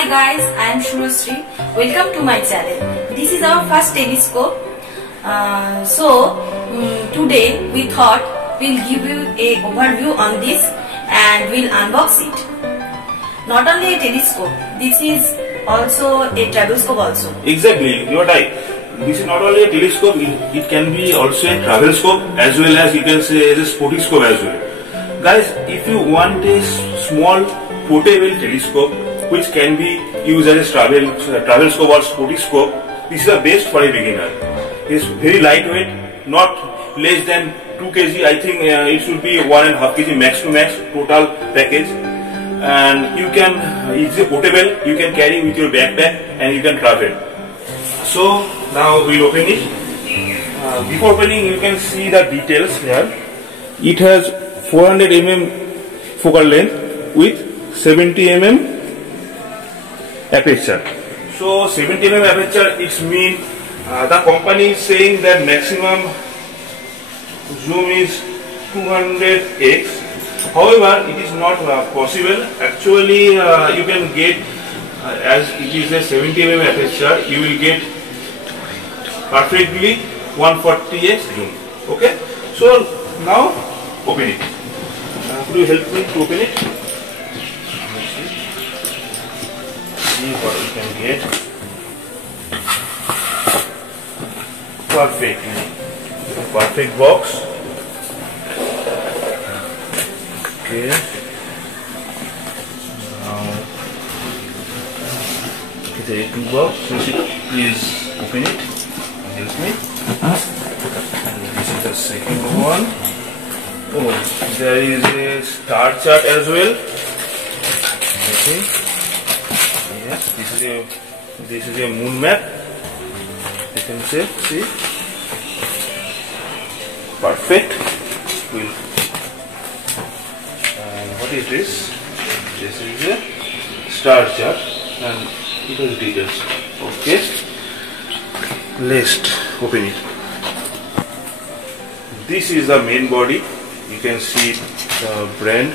Hi guys, I am Shurashree. Welcome to my channel. This is our first telescope. Today we thought we'll give you a overview on this and we'll unbox it. Not only a telescope, this is also a travel-scope also. Exactly, you are right. This is not only a telescope, it can be also a travel scope as well as you can say as a sporty scope as well. Guys, if you want a small portable telescope which can be used as a travel scope or sporty scope, this is the best for a beginner. It is very lightweight, not less than 2 kg. I think it should be 1.5 kg max to max total package. And you can, it's a portable, you can carry with your backpack and you can travel. So now we'll open it. Before opening, you can see the details here. It has 400 mm focal length with 70 mm aperture. So 70 mm aperture, it means the company is saying that maximum zoom is 200x. However, it is not possible. Actually, you can get as it is a 70 mm aperture, you will get perfectly 140x zoom. Okay, so now open it. Could you help me to open it? See what you can get. Perfect box. Okay. Now it's a two box. Please open it. Help me. And this is the second one. Oh, there is a star chart as well. Okay. Yes, this is a moon map. You can see. Perfect. And what is this? This is a star chart and it has details. Okay. Let's open it. This is the main body. You can see the brand.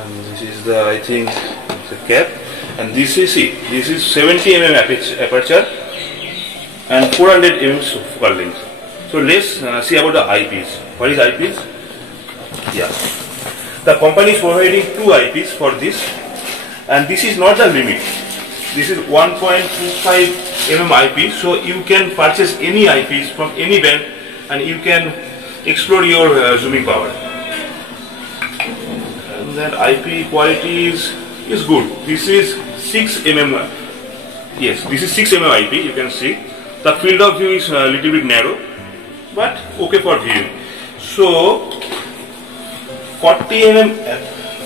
And this is the, I think, the cap. And this is 70 mm aperture and 400 mm focal length. So let's see about the eyepiece. What is eyepiece? Yeah. The company is providing 2 eyepiece for this, and this is not the limit. This is 1.25 mm eyepiece, so you can purchase any eyepiece from any brand and you can explore your zooming power. And then eyepiece quality is good. This is 6 mm. Yes, this is 6 mm eyepiece. You can see the field of view is a little bit narrow, but okay for viewing. So 40 mm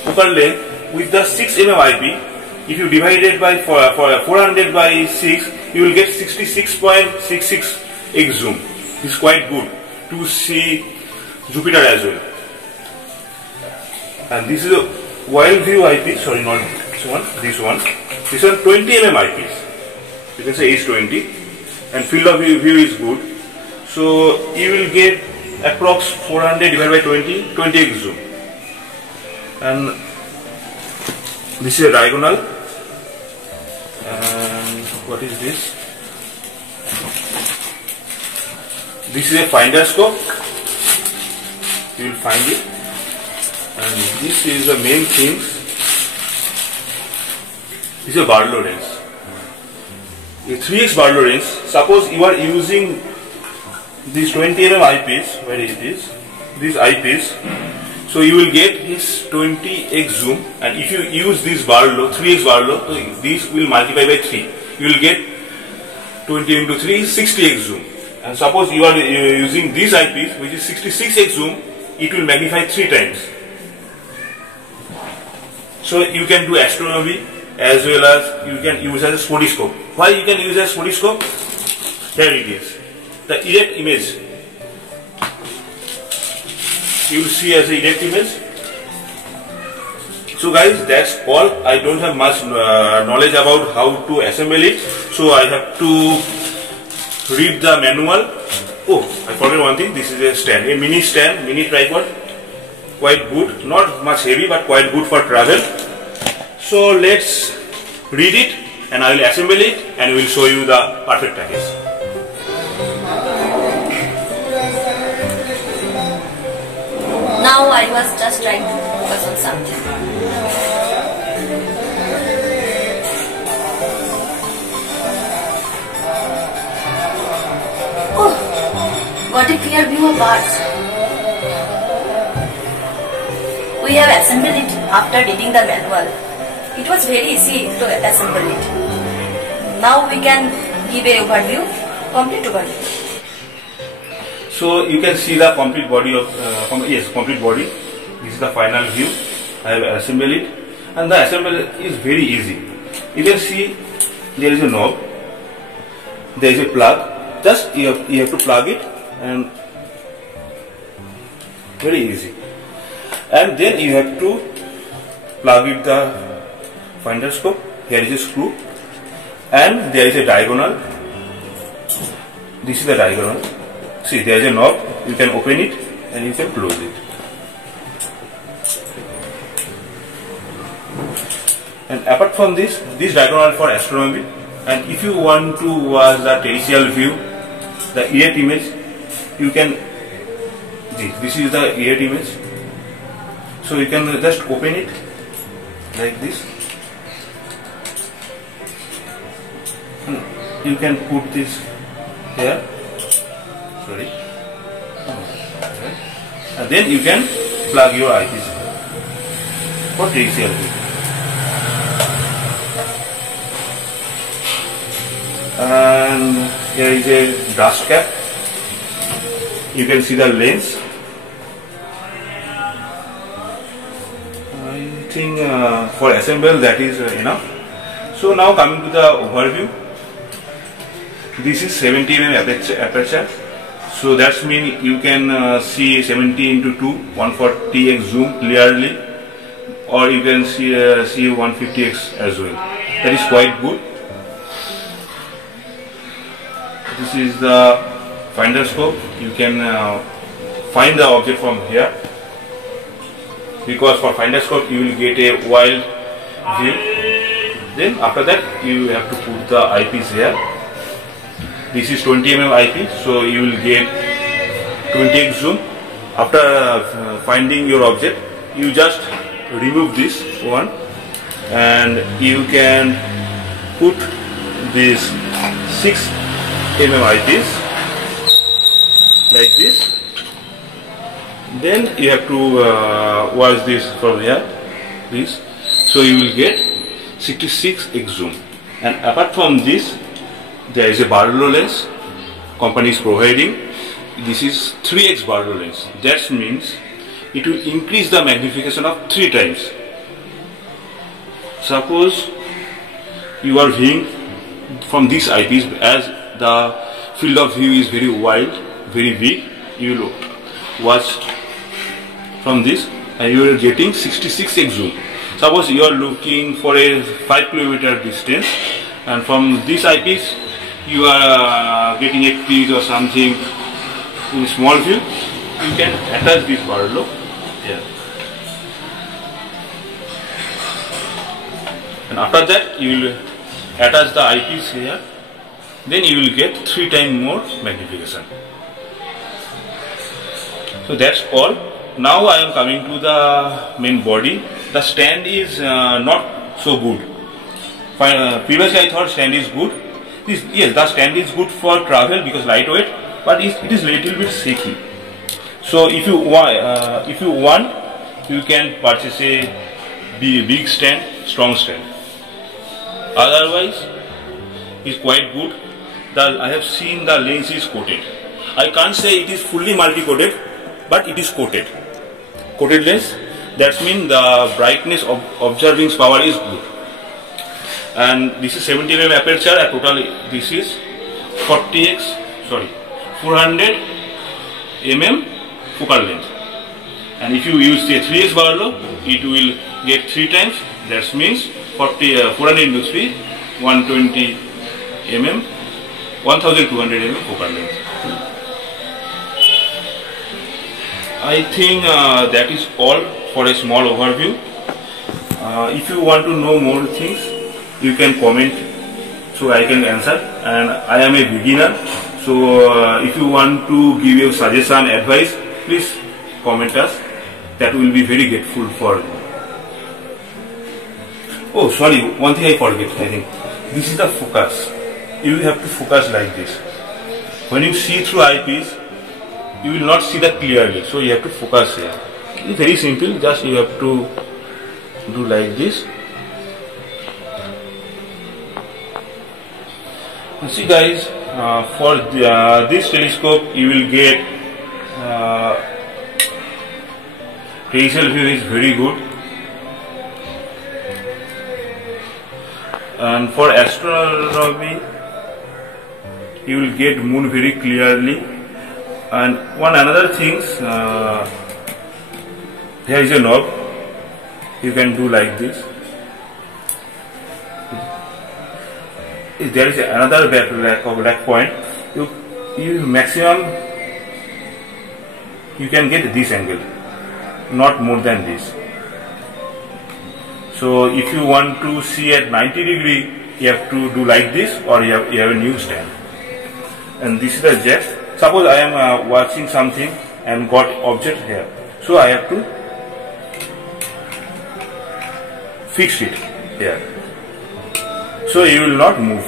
focal length with the 6 mm eyepiece. If you divide it by 400 by 6, you will get 66.66x zoom. It's quite good to see Jupiter as well. And this is a wild view eyepiece. Sorry, not this one. This one 20 mm eyepiece. You can say H20, and field of view is good. So you will get approx 400 divided by 20x zoom. And this is a diagonal. And what is this? This is a finder scope. You will find it. And this is the main thing. This is a Barlow lens. A 3x Barlow lens. Suppose you are using this 20 mm eyepiece, where it is, this eyepiece. So you will get this 20x zoom, and if you use this Barlow, 3x Barlow, so this will multiply by 3. You will get 20 into 3 is 60x zoom. And suppose you are using this eyepiece, which is 66x zoom, it will magnify 3 times. So you can do astronomy as well as you can use as a sporty scope. Why you can use as a sporty scope? Here it is. The erect image. You will see as a direct image. So guys, that's all. I don't have much knowledge about how to assemble it, so I have to read the manual. Oh, I forgot one thing. This is a stand, a mini stand, mini tripod. quite good, not much heavy but quite good for travel. So let's read it and I will assemble it and we will show you the perfect package. Now I was just trying to focus on something. Oh, what a clear view of parts. We have assembled it after reading the manual. It was very easy to assemble it. Now we can give a overview, complete overview. So you can see the complete body of complete body. This is the final view. I have assembled it, and the assembly is very easy. You can see there is a knob, there is a plug. Just you have to plug it, and very easy. And then you have to plug it the finder scope. Here is a screw, and there is a diagonal. This is the diagonal. See, there is a knob, you can open it and you can close it. And apart from this diagonal for astronomy, and if you want to watch the terrestrial view, the earth image, you can, this is the earth image. So you can just open it like this. You can put this here. Sorry. And then you can plug your eyepiece for terrestrial view. And here is a dust cap. You can see the lens. I think for assemble that is enough. So now coming to the overview. This is 70 mm aperture. So that means you can see 70x2 140x zoom clearly, or you can see 150x as well. That is quite good. This is the finder scope. You can find the object from here, because for finder scope you will get a wide view. Then after that you have to put the eyepiece here. This is 20 mm eyepiece, so you will get 20x zoom. After finding your object, you just remove this one and you can put this 6 mm eyepiece like this. Then you have to watch this from here, this. So you will get 66x zoom. And apart from this, there is a Barlow lens company is providing. This is 3x Barlow lens. That means it will increase the magnification of 3 times. Suppose you are viewing from this eyepiece, as the field of view is very wide, very big, you will watch from this and you are getting 66x zoom. Suppose you are looking for a 5 km distance, and from this eyepiece you are getting a piece or something in small view, you can attach this Barlow here. And after that you will attach the eyepiece here, then you will get 3 times more magnification. So that's all. Now I am coming to the main body. The stand is not so good. Previously I thought stand is good. Yes, the stand is good for travel because lightweight, but it is little bit shaky. So if you want, you can purchase a big stand, strong stand. Otherwise, it's quite good. I have seen the lens is coated. I can't say it is fully multi-coated, but it is coated. Coated lens. That means the brightness of observing power is good. And this is 70 mm aperture, and total this is 400 mm focal length. And if you use the 3x Barlow, it will get 3 times. That means 400 into 3, 120 mm, 1200 mm focal length. I think that is all for a small overview. If you want to know more things, you can comment so I can answer. And I am a beginner, so if you want to give your suggestion, advice, please comment us. That will be very grateful for you. Oh, sorry, one thing I forget. I think this is the focus. You will have to focus like this. When you see through eyepiece, you will not see that clearly. So you have to focus here. It's very simple. Just you have to do like this. You see, guys, for this telescope, you will get aerial view is very good. And for astronomy, you will get moon very clearly. And one another things, there is a knob. You can do like this. If there is another back point, you maximum you can get this angle, not more than this. So if you want to see at 90 degree, you have to do like this, or you have a new stand. And this is the jet. Suppose I am watching something and got object here, so I have to fix it here. So you will not move,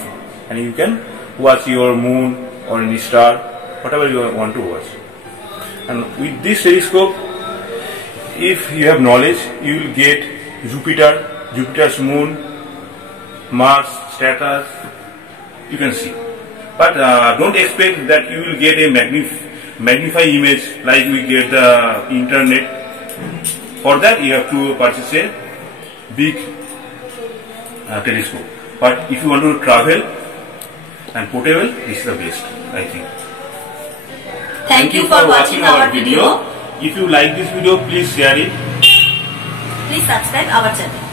and you can watch your moon or any star, whatever you want to watch. And with this telescope, if you have knowledge, you will get Jupiter's moon, Mars, status, you can see. But don't expect that you will get a magnified image like we get the internet. For that you have to purchase a big telescope. But if you want to travel and portable, this is the best, I think. Thank you for watching our video. If you like this video, please share it. Please subscribe our channel.